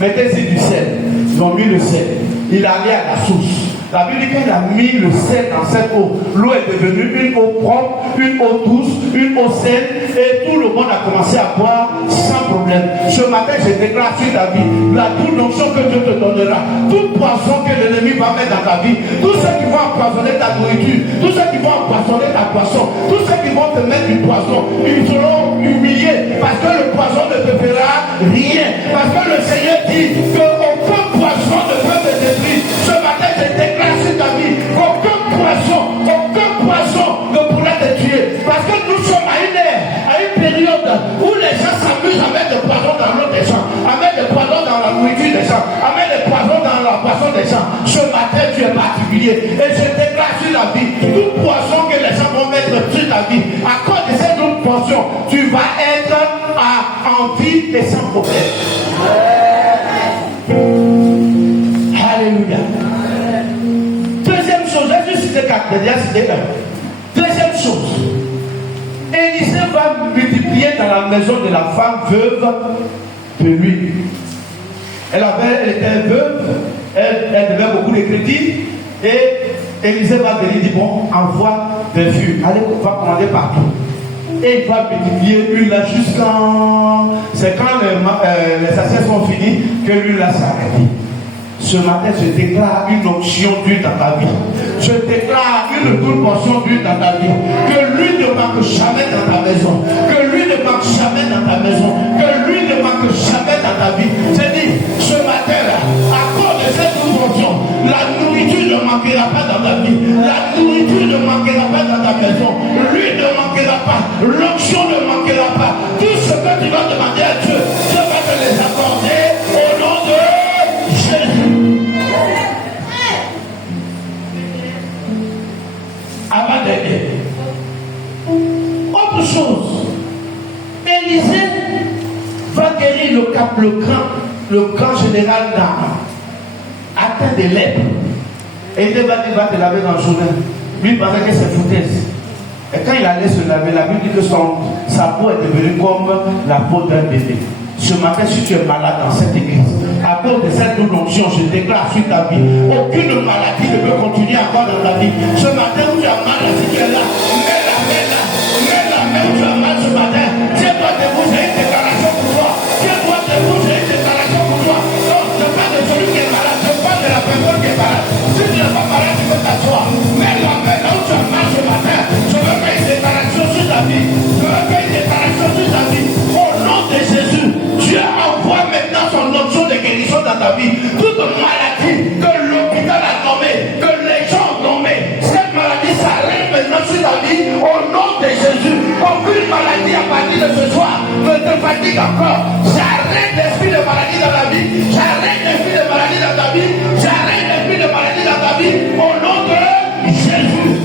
Mettez-y du sel. Ils ont mis le sel. Il est allé à la source. La Bible dit qu'il a mis le sel dans cette eau. L'eau est devenue une eau propre, une eau douce, une eau saine, et tout le monde a commencé à boire sans problème. Ce matin, je déclare sur ta vie la double onction que Dieu te donnera. Tout poisson que l'ennemi va mettre dans ta vie, tous ceux qui vont empoisonner ta nourriture, tous ceux qui vont empoisonner ta poisson, tous ceux qui vont te mettre du poison, ils seront humiliés parce que le poison ne te fera rien. Parce que le Seigneur dit qu'aucun poisson ne peut te détruire. Ce matin, je déclare sur ta vie qu'aucun poisson ne pourra te tuer. Parce que nous sommes à une ère, à une période où les gens s'amusent à mettre des poisons dans l'eau des gens, à mettre des poisons dans la nourriture des gens, à mettre des poisons dans la poisson des gens. Ce matin, tu es particulier. Et je déclare sur la vie, tout poisson que les gens vont mettre sur ta vie, à cause de cette autre poisson, tu vas être en vie et sans problème. Alléluia. Deuxième chose, j'ai juste cité 4, déjà cité 1. Deuxième chose, Élisée va multiplier dans la maison de la femme veuve de lui. Elle était veuve, elle devait beaucoup de crédits, et Élisée va venir dire, bon, envoie des vues, allez, on va commander partout. Et il va multiplier l'huile là jusqu'en... C'est quand les assiettes sont finies que l'huile là s'arrête. Ce matin, je déclare une onction d'huile dans ta vie. Je déclare une double portion d'huile dans ta vie. Que l'huile ne manque jamais dans ta maison. Que l'huile ne manque jamais dans ta maison. Que l'huile ne manque jamais dans ta vie. J'ai dit, ce matin-là, à cause de cette double portion, la nourriture ne manquera pas dans ta vie. La nourriture ne manquera pas dans ta maison. L'huile ne manquera pas. L'onction ne manquera pas. Tout ce que tu vas demander à Dieu, Dieu va te les accorder au nom de Jésus. le grand général d'Aman, atteint de lèpre. Et il va te laver dans le journal. Lui, il pensait que c'est foutaise. Et quand il allait se laver, la Bible dit que sa peau est devenue comme la peau d'un bébé. Ce matin, si tu es malade dans cette église, à cause de cette double onction, je déclare sur ta vie, aucune maladie ne peut continuer encore dans ta vie. Ce matin où tu as mal, si tu es là, mets la main où tu as mal ce matin. Tiens-toi debout, j'ai une déclaration pour toi. Tiens-toi debout, j'ai une déclaration pour toi. Non, je parle de celui qui est malade, je parle de la personne qui est malade. Si tu n'es pas malade, tu peux t'asseoir. Mets la main là où tu as mal ce matin. Je veux faire une déclaration sur ta vie. Je veux faire une déclaration sur ta vie. Au nom de Jésus, Dieu envoie maintenant son onction de guérison dans ta vie. Toute maladie que l'hôpital a nommée, que les gens ont nommée, cette maladie s'arrête maintenant sur ta vie. Au nom de Jésus, aucune maladie à partir de ce soir ne te fatigue encore. J'arrête l'esprit de maladie dans la vie. J'arrête l'esprit de maladie dans ta vie. J'arrête l'esprit de maladie dans ta vie. Au nom de Jésus.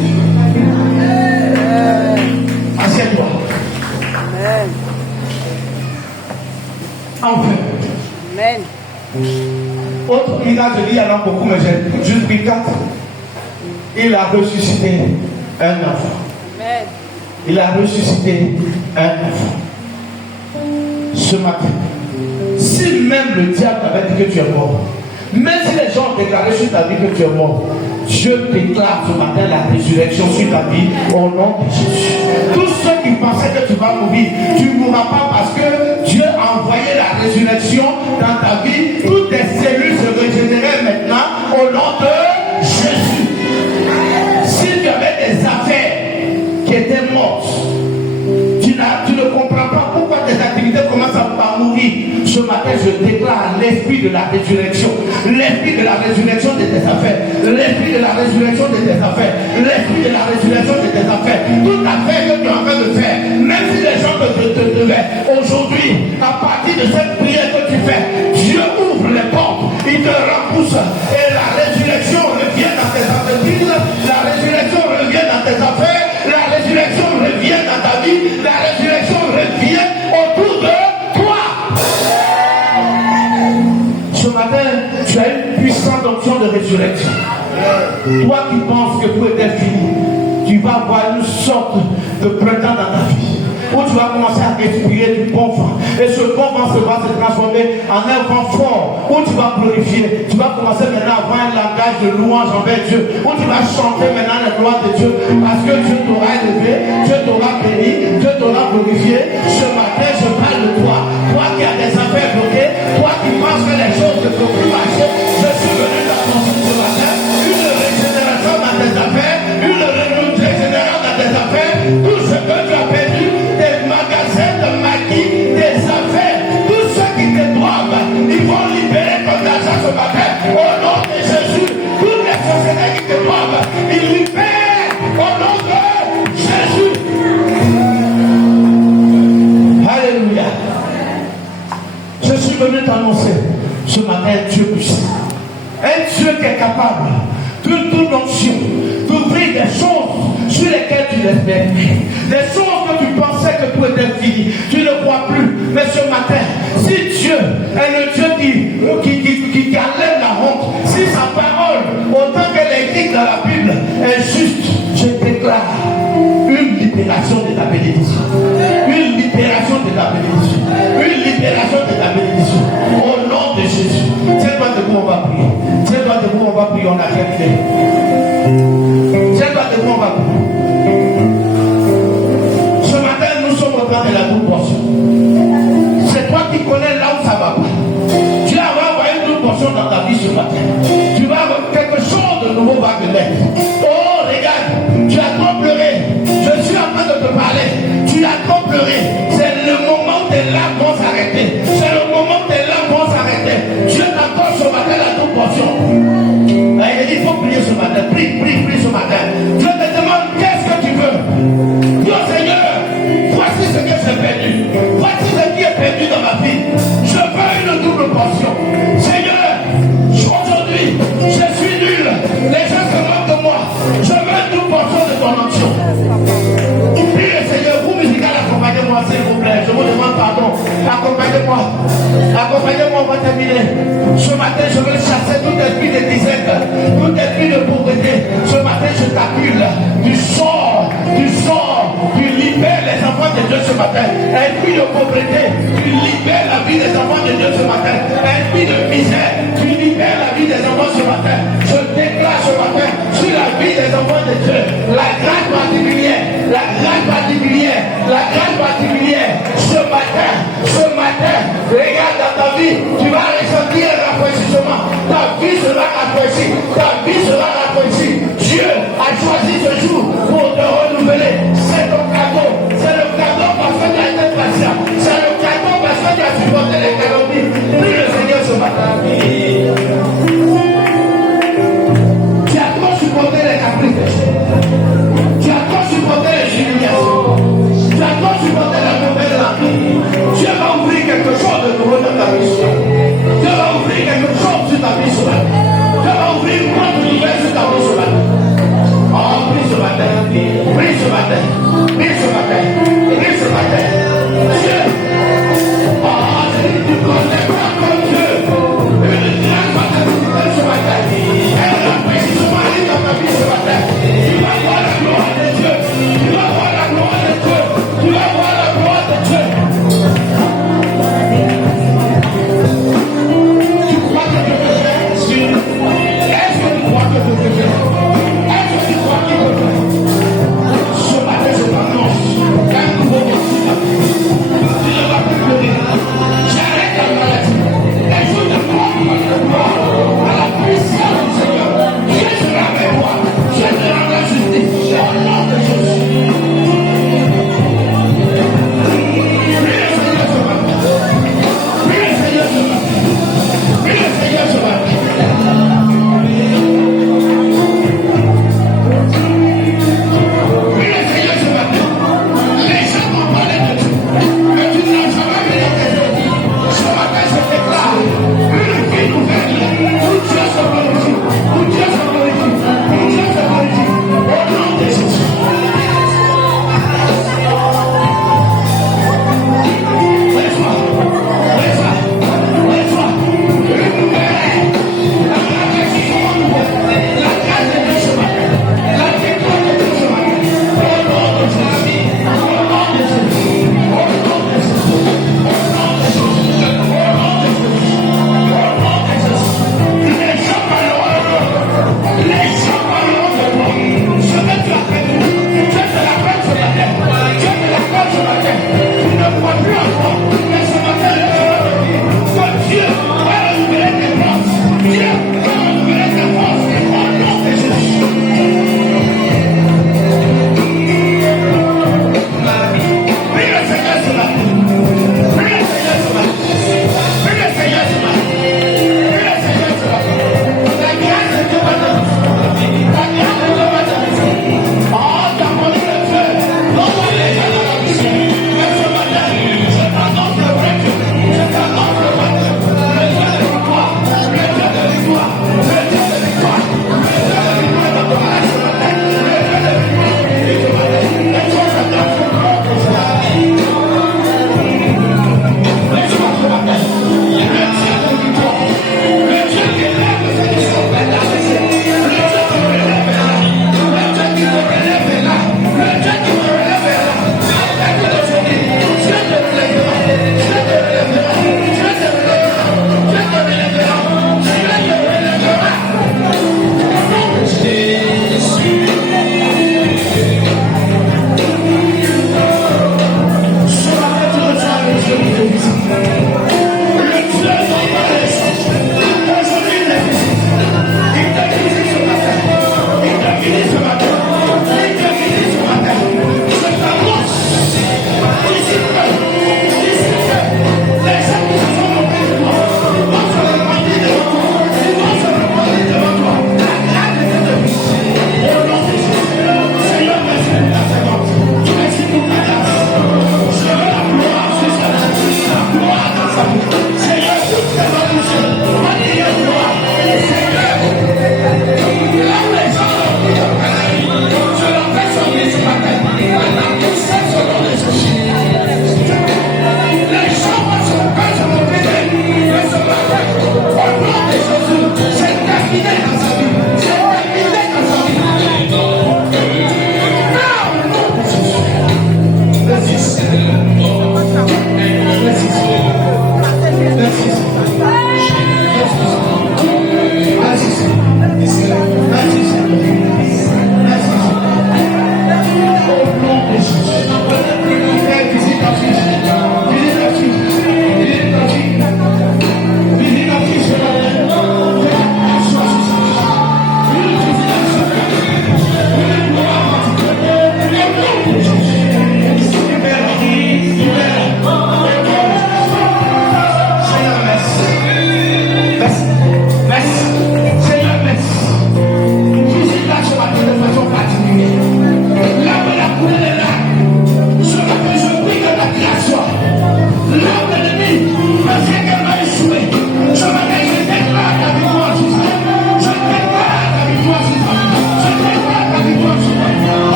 Assieds-toi. Amen. Enfin. Amen. Autre miracle, je dis, il y en a beaucoup, mais j'ai juste pris 4. Il a ressuscité un enfant. Amen. Il a ressuscité un enfant. Ce matin, si même le diable t'avait dit que tu es mort, même si les gens ont déclaré sur ta vie que tu es mort, Dieu déclare ce matin la résurrection sur ta vie au nom de Jésus. Tous ceux qui pensaient que tu vas mourir, tu ne mourras pas parce que Dieu a envoyé la résurrection dans ta vie. Toutes tes cellules se régénéraient maintenant au nom de Jésus. Si tu avais des affaires qui étaient mortes, tu ne comprends pas pourquoi tes activités commencent à mourir. Ce matin, je déclare l'esprit de la résurrection. L'esprit de la résurrection de tes affaires. L'esprit de la résurrection de tes affaires. L'esprit de la résurrection de tes affaires. Toute affaire que tu es en train de faire, même si les gens te devaient, aujourd'hui, à partir de cette prière que tu fais, Dieu ouvre les portes, il te repousse et la résurrection revient dans tes entreprises, la résurrection revient dans tes affaires, la résurrection revient dans ta vie, la résurrection revient autour de toi. Ce matin, tu as une puissante option de résurrection. Toi qui penses que tout était fini, tu vas avoir une sorte de printemps dans ta vie, où tu vas commencer à respirer du bon vent. Et ce bon vent va se transformer en un vent fort, où tu vas glorifier. Tu vas commencer maintenant à avoir un langage de louange envers Dieu, où tu vas chanter maintenant la gloire de Dieu, parce que Dieu t'aura élevé, Dieu t'aura béni, Dieu t'aura glorifié. Ce matin, je parle de toi. Toi qui as des affaires bloquées, toi qui penses que les choses ne peuvent plus marcher, je suis venu t'annoncer ce matin une régénération dans tes affaires, une régénération dans tes affaires. Tout ce que tu as perdu, des magasins de maquis, des affaires, tous ceux qui te doivent, ils vont libérer ton argent ce matin. Au nom de Jésus, toutes les sociétés qui te doivent, ils libèrent au nom de Jésus. Alléluia. Je suis venu t'annoncer ce matin un Dieu puissant. Un Dieu qui est capable de toute onction, d'ouvrir des choses sur lesquelles tu l'espères. Des choses que tu pensais que tout était fini. Tu ne crois plus. Mais ce matin, si Dieu est le Dieu qui enlève la honte, si sa parole, autant qu'elle est écrite dans la Bible, est juste, je déclare une libération de ta bénédiction. Une libération de ta bénédiction. Une libération de ta bénédiction. Au nom de Jésus. Tiens-toi debout, on va prier. Tiens-toi debout, on va prier, on a rien fait. Tiens-toi debout, on va prier. Ce matin, nous sommes au temps de la double portion. C'est toi qui connais là où ça va pas. Tu vas avoir une double portion dans ta vie ce matin. Tu vas avoir quelque chose de nouveau va te mettre. Oh, regarde, tu as trop pleuré. Je suis en train de te parler. Tu as trop pleuré. C'est le moment où tes larmes vont s'arrêter. C'est le moment où tes larmes vont s'arrêter. Dieu t'accorde ce matin la double portion. Il faut prier ce matin. Prie ce matin. Dieu te demande qu'est-ce que tu veux. Dis au Seigneur, voici ce que j'ai perdu. Voici ce qui est perdu dans ma vie. Je veux une double portion. Seigneur, aujourd'hui, je suis nul. Les gens se moquent de moi. Je veux une double portion de ton onction. terminé. Ce matin, je veux chasser tout esprit de disette, tout esprit de pauvreté. Ce matin, je t'accule. Tu sors, tu libères les enfants de Dieu ce matin. Esprit de pauvreté, tu libères la vie des enfants de Dieu ce matin. Esprit de misère, tu libères la vie des enfants ce matin. Je déclare ce matin sur la vie des enfants de Dieu la grâce particulière, la grâce particulière, la grâce particulière. Ce matin, regarde dans ta vie, tu vas ressentir un rafraîchissement. Ta vie sera rafraîchie, ta vie sera rafraîchie. Dieu a choisi ce jour pour te renouveler. C'est ton cadeau, c'est le cadeau parce que tu as été patient, c'est le cadeau parce que tu as supporté les calomnies. Prie le Seigneur ce matin.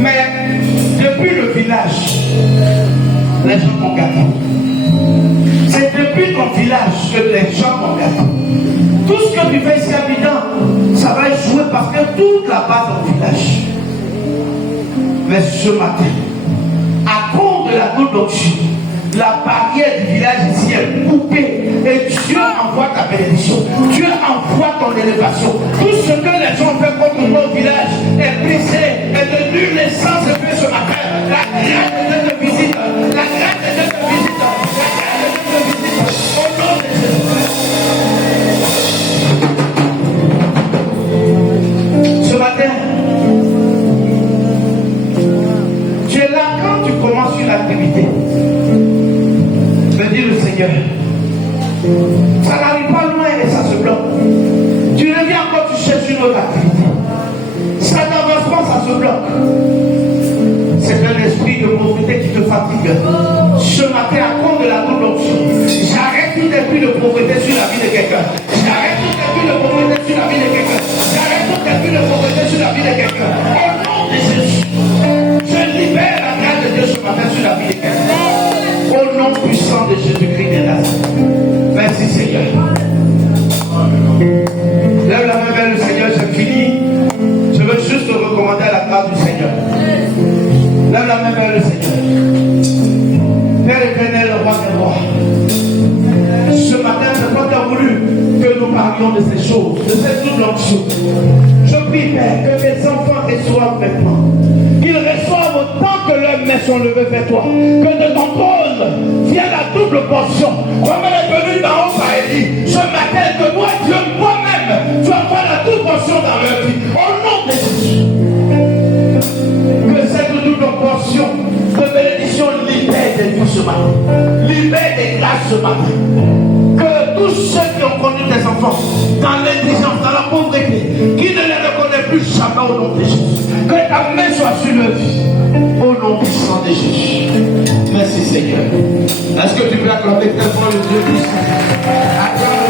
Mais depuis le village, les gens m'ont gâté. C'est depuis ton village que les gens m'ont gâté. Tout ce que tu fais ici habitant, ça va échouer parce que toute la base est au village. Mais ce matin, à cause de la double doctrine, la barrière du village ici est coupée et Dieu envoie ta bénédiction. Dieu envoie ton élévation. Tout ce que les gens font contre ton village est brisé et de nulle naissance fait ce matin. La grâce de Dieu te visite. La grâce de Dieu te visite. La grâce de Dieu te visite. Au nom de Jésus. Ce matin, tu es là quand tu commences une activité. Me dit le Seigneur, ça n'arrive pas loin et ça se bloque. Tu reviens encore, tu cherches une autre activité. Ça n'avance pas, ça se bloque. C'est un esprit de pauvreté qui te fatigue. Ce matin, à cause de la double option, j'arrête tout esprit de pauvreté sur la vie de quelqu'un. J'arrête tout esprit de pauvreté sur la vie de quelqu'un. J'arrête tout esprit de pauvreté sur la vie de quelqu'un. Au nom de Jésus, je libère la grâce de Dieu ce matin sur la vie de quelqu'un. Au nom puissant de Jésus-Christ de Nazareth. Merci Seigneur. Lève la main vers le Seigneur, j'ai fini. Je veux juste te recommander à la grâce du Seigneur. Lève la main vers le Seigneur. Père éternel, le roi des rois. Ce matin, c'est toi qui as voulu que nous parlions de ces choses, de cette double onction. Je prie, Père, que mes enfants reçoivent maintenant. Qu'ils reçoivent autant que leurs mains sont levées vers toi. Que de ton trône vienne la double portion. Comme elle est venue d'en haut par Élie. Ce matin, que moi, Dieu, moi-même, tu envoies la double portion dans leur vie. Au nom de Jésus. Que cette double portion de bénédiction libère des vies ce matin. Libère des grâces ce matin. Que tous ceux qui ont connu des enfants dans l'indigence, dans la pauvreté, qui ne les reconnaissent plus jamais au nom de Jésus. Que ta main soit sur leur vie. Au nom puissant de Jésus. Merci Seigneur. Est-ce que tu peux acclamer tellement le Dieu puissant?